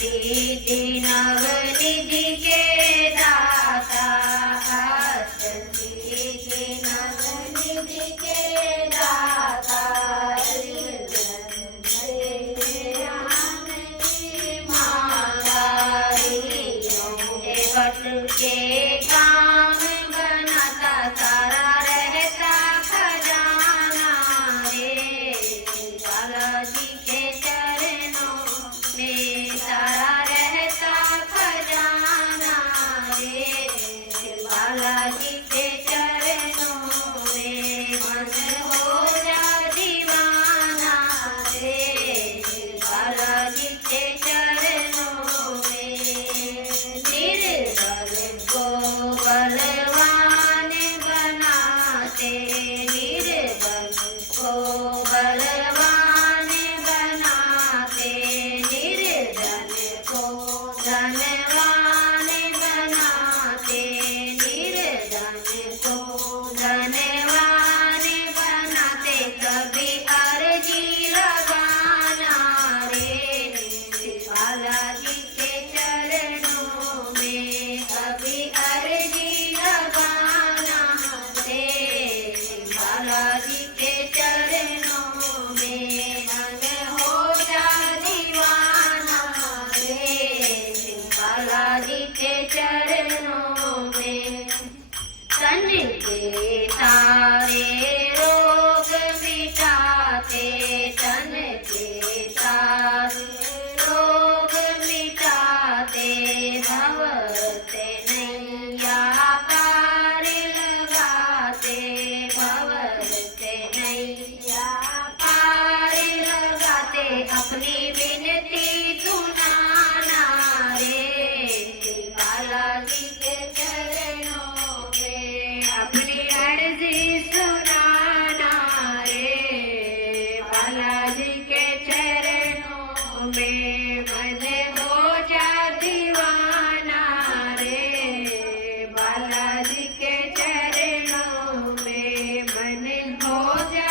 सिद्धि नवनिधि के दाता सिद्धि नवनिधि के दाता भक्त के काम बनाता सारा रहता खजाना रे बालाजी के चरणों में सारा रहता खजाना रे बालाजी के चरणों में मन हो जा दीवाना रे बालाजी के चरणों में निर्बल को बलवान बनाते निर्बल को बलवान बनाते निर्धन को धनवान बनाते निर्धन को धनवान बनाते कभी अर्जी लगाना रे बालाजी के चरणों में कभी अर्जी लगाना रे बालाजी के चरणों में मन हो जा दीवाना रे बालाजी के चरणों में तन के सारे रोग मिटाते तन के सारे रोग मिटाते भव से नैया पार लगाते भव से नैया पार लगाते अपनी विनती सुनाना रे बालाजी के चरणों में अपनी अर्जी सुनाना रे बालाजी के चरणों में मन हो जा दीवाना रे बालाजी के चरणों में मन हो जा